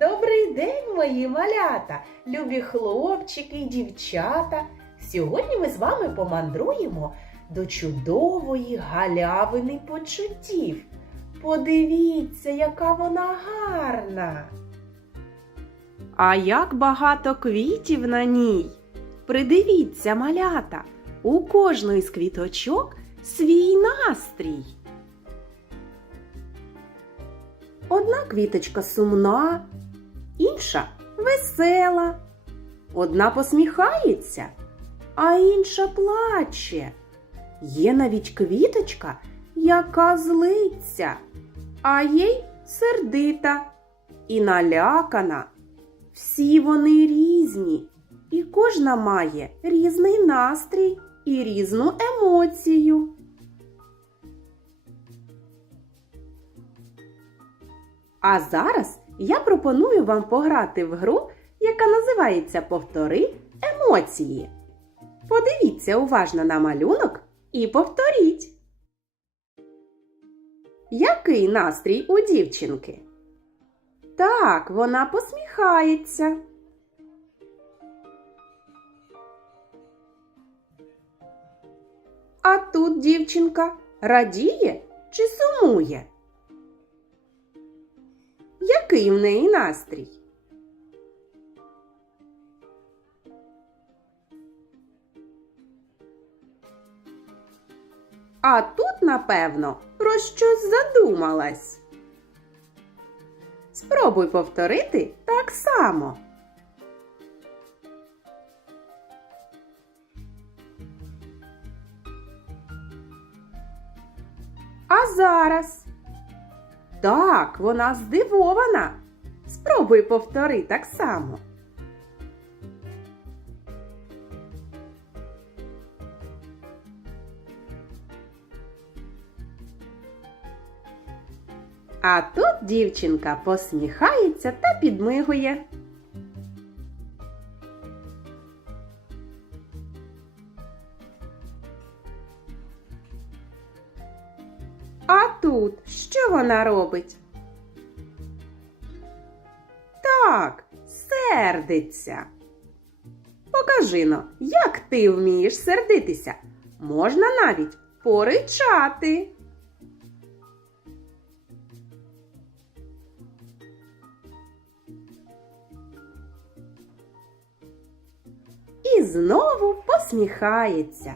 Добрий день, мої малята, любі хлопчики і дівчата. Сьогодні ми з вами помандруємо до чудової галявини почуттів. Подивіться, яка вона гарна. А як багато квітів на ній. Придивіться, малята, у кожної з квіточок свій настрій. Одна квіточка сумна, інша весела. Одна посміхається, а інша плаче. Є навіть квіточка, яка злиться, а їй сердита і налякана. Всі вони різні, і кожна має різний настрій і різну емоцію. А зараз я пропоную вам пограти в гру, яка називається Повтори емоції. Подивіться уважно на малюнок і повторіть. Який настрій у дівчинки? Так, вона посміхається. А тут дівчинка радіє чи сумує? Який в неї настрій? А тут, напевно, про щось задумалась. Спробуй повторити так само. А зараз. Так, вона здивована. Спробуй повтори так само. А тут дівчинка посміхається та підмигує. Тут що вона робить? Так, сердиться. Покажи но, як ти вмієш сердитися. Можна навіть поричати. І знову посміхається.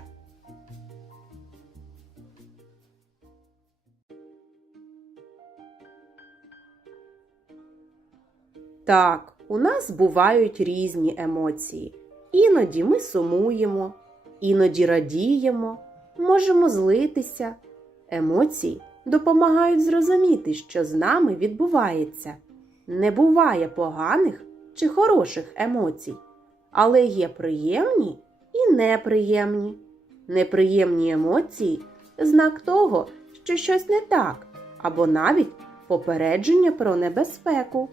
Так, у нас бувають різні емоції. Іноді ми сумуємо, іноді радіємо, можемо злитися. Емоції допомагають зрозуміти, що з нами відбувається. Не буває поганих чи хороших емоцій, але є приємні і неприємні. Неприємні емоції знак того, що щось не так, або навіть попередження про небезпеку.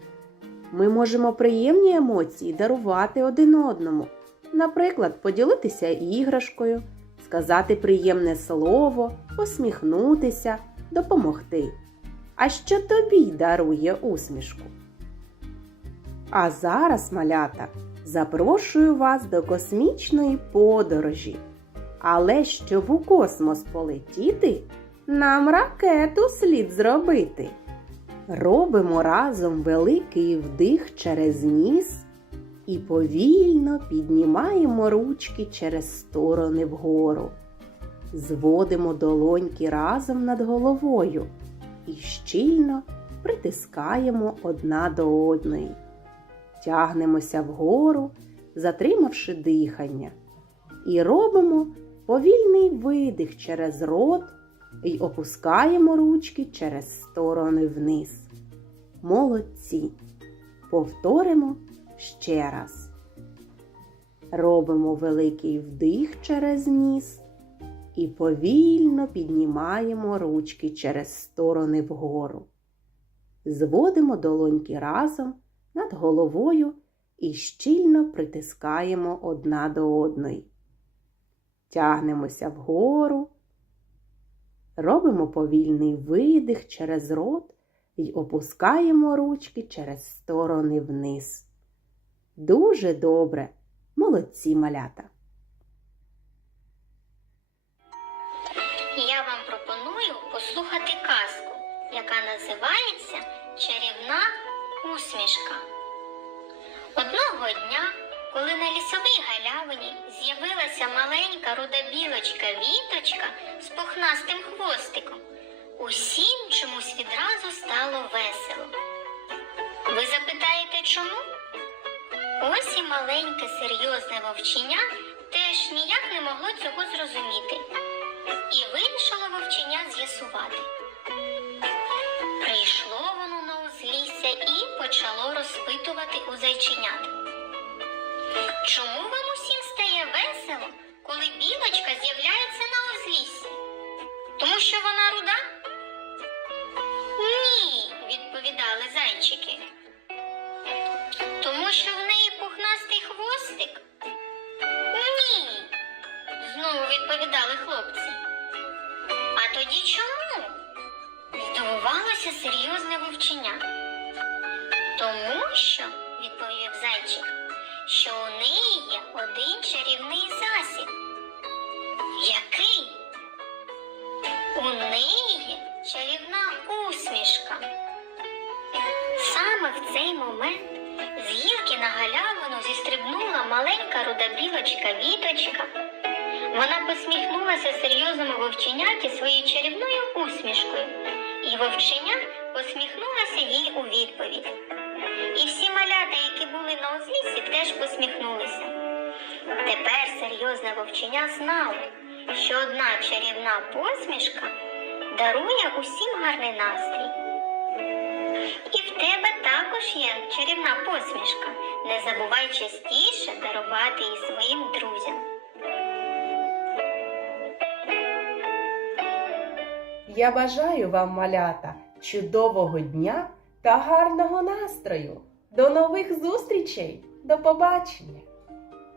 Ми можемо приємні емоції дарувати один одному. Наприклад, поділитися іграшкою, сказати приємне слово, посміхнутися, допомогти. А що тобі дарує усмішку? А зараз, малята, запрошую вас до космічної подорожі. Але щоб у космос полетіти, нам ракету слід зробити. Робимо разом великий вдих через ніс і повільно піднімаємо ручки через сторони вгору. Зводимо долоньки разом над головою і щільно притискаємо одна до одної. Тягнемося вгору, затримавши дихання, і робимо повільний видих через рот і опускаємо ручки через сторони вниз. Молодці. Повторимо ще раз. Робимо великий вдих через ніс і повільно піднімаємо ручки через сторони вгору. Зводимо долоньки разом над головою і щільно притискаємо одна до одної. Тягнемося вгору. Робимо повільний видих через рот й опускаємо ручки через сторони вниз. Дуже добре, молодці малята. Я вам пропоную послухати казку, яка називається Чарівна усмішка. Одного дня, коли на лісовій галявині з'явилася маленька руда білочка Віточка з пухнастим хвостиком, усім чомусь відразу стало весело. Ви запитаєте, чому? Ось і маленьке серйозне вовченя теж ніяк не могло цього зрозуміти і вирішило вовченя з'ясувати. Прийшло воно на узлісся і почало розпитувати у зайченят. Чому вам усім стає весело, коли білочка з'являється на узліссі? Тому що вона руда? Зайчики. Тому що в неї пухнастий хвостик? Ні, знову відповідали хлопці. А тоді чому? Здивувалося серйозне вовченя. Тому що, відповів зайчик, що у неї є один чарівний засіб. Який? У неї чарівна усмішка. Саме в цей момент з гілки на галявину зістрибнула маленька руда білочка Віточка. Вона посміхнулася серйозному вовченяті своєю чарівною усмішкою, і вовченя посміхнулася їй у відповідь. І всі малята, які були на узліссі, теж посміхнулися. Тепер серйозне вовченя знало, що одна чарівна посмішка дарує усім гарний настрій. Тебе також є чарівна посмішка. Не забувай частіше дарувати її своїм друзям. Я бажаю вам, малята, чудового дня та гарного настрою. До нових зустрічей! До побачення!